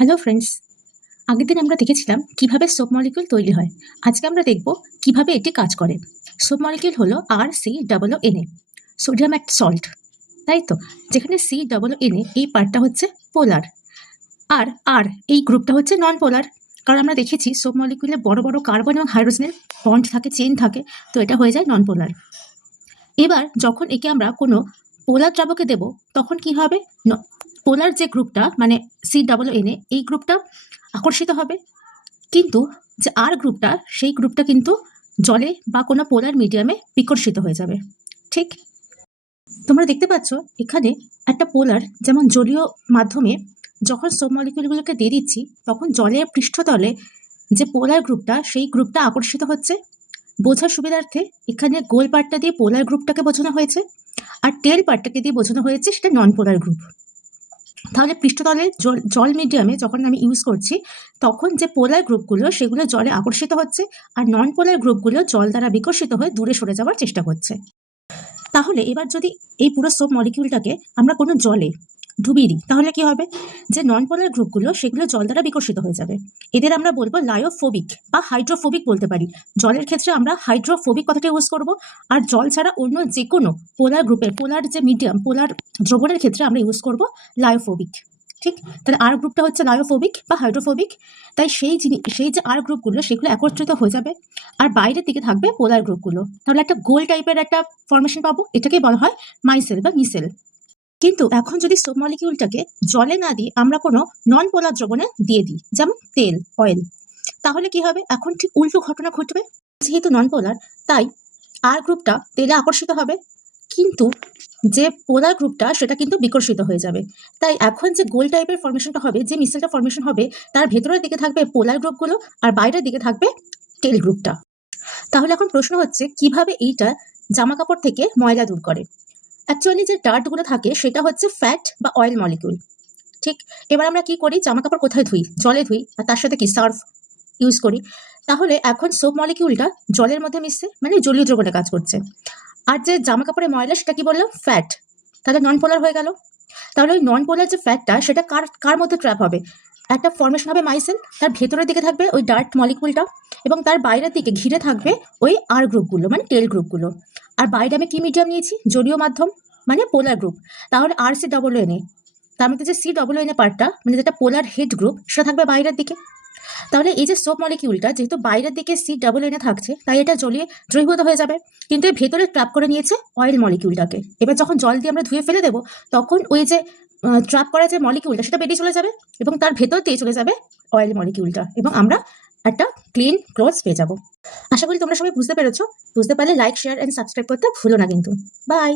Hello friends, আগের দিন আমরা দেখেছিলাম কিভাবে সোপ মলিকিউল তৈরি হয়। আজকে আমরা দেখব কিভাবে এটি কাজ করে। সোপ মলিকিউল হলো RCOONA, সোডিয়াম একটা সল্ট, তাই তো? যেখানে COONA এই পার্টটা হচ্ছে পোলার, আর আর এই গ্রুপটা হচ্ছে নন পোলার। কারণ আমরা দেখেছি সোপ মলিকিউলে বড় বড় কার্বন এবং হাইড্রোজেনের বন্ড থাকে, চেইন থাকে, তো এটা হয়ে যায় নন পোলার। এবার যখন একে আমরা কোনো পোলার দ্রাবকে দেব তখন কি হবে? পোলার যে গ্রুপটা মানে COONA এই গ্রুপটা আকর্ষিত হবে, কিন্তু যে আর গ্রুপটা সেই গ্রুপটা কিন্তু জলে বা কোনো পোলার মিডিয়ামে বিকর্ষিত হয়ে যাবে। ঠিক তোমরা দেখতে পাচ্ছ এখানে একটা পোলার, যেমন জলীয় মাধ্যমে যখন সোপ মলিকিউলগুলোকে দিয়ে দিচ্ছি তখন জলের পৃষ্ঠতলে যে পোলার গ্রুপটা সেই গ্রুপটা আকর্ষিত হচ্ছে। বোঝার সুবিধার্থে এখানে গোল পার্টটা দিয়ে পোলার গ্রুপটাকে বোঝানো হয়েছে, আর টেল পার্টটাকে দিয়ে বোঝানো হয়েছে সেটা নন পোলার গ্রুপ। তাহলে পৃষ্ঠতলে জল মিডিয়ামে যখন আমি ইউজ করছি তখন যে পোলার গ্রুপগুলো সেগুলো জলে আকর্ষিত হচ্ছে, আর নন পোলার গ্রুপগুলো জল দ্বারা বিকর্ষিত হয়ে দূরে সরে যাওয়ার চেষ্টা করছে। তাহলে এবার যদি এই পুরো সোপ মলিকিউলটাকে আমরা কোনো জলে ডুবিয়ে দিই তাহলে কি হবে? যে নন পোলার গ্রুপগুলো সেগুলো জল দ্বারা বিকর্ষিত হয়ে যাবে। এদের আমরা বলবো লায়োফোবিক বা হাইড্রোফোবিক বলতে পারি। জলের ক্ষেত্রে আমরা হাইড্রোফোবিক কথাটা ইউজ করব, আর জল ছাড়া অন্য যে কোনো পোলার গ্রুপের পোলার যে মিডিয়াম পোলার দ্রবণের ক্ষেত্রে আমরা ইউজ করব লায়োফোবিক। ঠিক, তাহলে আর গ্রুপটা হচ্ছে লায়োফোবিক বা হাইড্রোফোবিক। তাই সেই যে আর গ্রুপগুলো সেগুলো একত্রিত হয়ে যাবে, আর বাইরের দিকে থাকবে পোলার গ্রুপগুলো। তাহলে একটা গোল টাইপের একটা ফরমেশন পাবো, এটাকে বলা হয় মাইসেল বা মিসেল। কিন্তু এখন যদি সোপ মলিকিউলটাকে জলে না দিয়ে আমরা কোনো নন পোলার দ্রবণে দিয়ে দিই, যেমন তেল, অয়েল, তাহলে কি হবে? এখন ঠিক উল্টো ঘটনা ঘটবে। যেহেতু নন পোলার তাই আর গ্রুপটা তেলে আকর্ষিত হবে, কিন্তু যে পোলার গ্রুপটা সেটা কিন্তু বিকর্ষিত হয়ে যাবে। তাই এখন যে গোল টাইপের ফরমেশনটা হবে, যে মিসেলটা ফরমেশন হবে, তার ভেতরের দিকে থাকবে পোলার গ্রুপগুলো আর বাইরের দিকে থাকবে টেল গ্রুপটা। তাহলে এখন প্রশ্ন হচ্ছে কিভাবে এইটা জামা কাপড় থেকে ময়লা দূর করে। অ্যাকচুয়ালি যে ডার্টগুলো থাকে সেটা হচ্ছে ফ্যাট বা অয়েল মলিকিউল। ঠিক, এবার আমরা কি করি? জামা কাপড় কোথায় ধুই? জলে ধুই, আর তার সাথে কি সার্ফ ইউজ করি। তাহলে এখন সোপ মলিকিউলটা জলের মধ্যে মিশছে, মানে জলীয় দ্রবণে কাজ করছে। আর যে জামা কাপড়ের ময়লা সেটা কি বললাম? ফ্যাট। তাহলে নন পোলার হয়ে গেল। তাহলে ওই নন পোলার যে ফ্যাটটা সেটা কার কার মধ্যে ট্র্যাপ হবে? একটা ফর্মেশন হবে মাইসেল, তার ভেতরের দিকে থাকবে ওই ডার্ট মলিকুলটা, এবং তার বাইরের দিকে ঘিরে থাকবে ওই আর গ্রুপগুলো মানে টেল গ্রুপগুলো। আর বাইরে আমি কি মিডিয়াম নিয়েছি? জলীয় মাধ্যম মানে পোলার গ্রুপ। তাহলে RCOONA, তার মধ্যে যে COONA পার্টটা মানে যেটা পোলার হেড গ্রুপ সেটা থাকবে বাইরের দিকে। তাহলে এই যে সোপ মলিকিউলটা যেহেতু বাইরের দিকে COONA থাকছে তাই এটা জলীয় দ্রবীভূত হয়ে যাবে, কিন্তু এর ভেতরে ট্র্যাপ করে নিয়েছে অয়েল মলিকিউলটাকে। এবার যখন জল দিয়ে আমরা ধুয়ে ফেলে দেবো তখন ওই যে ট্র্যাপ করা যে মলিকিউলটা সেটা বেরিয়ে চলে যাবে, এবং তার ভেতর দিয়ে চলে যাবে অয়েল মলিকিউলটা, এবং আমরা একটা ক্লিন ক্লোথস পেয়ে যাবো। আশা করি তোমরা সবাই বুঝতে পেরেছো। বুঝতে পারলে লাইক, শেয়ার এন্ড সাবস্ক্রাইব করতে ভুলো না কিন্তু। বাই।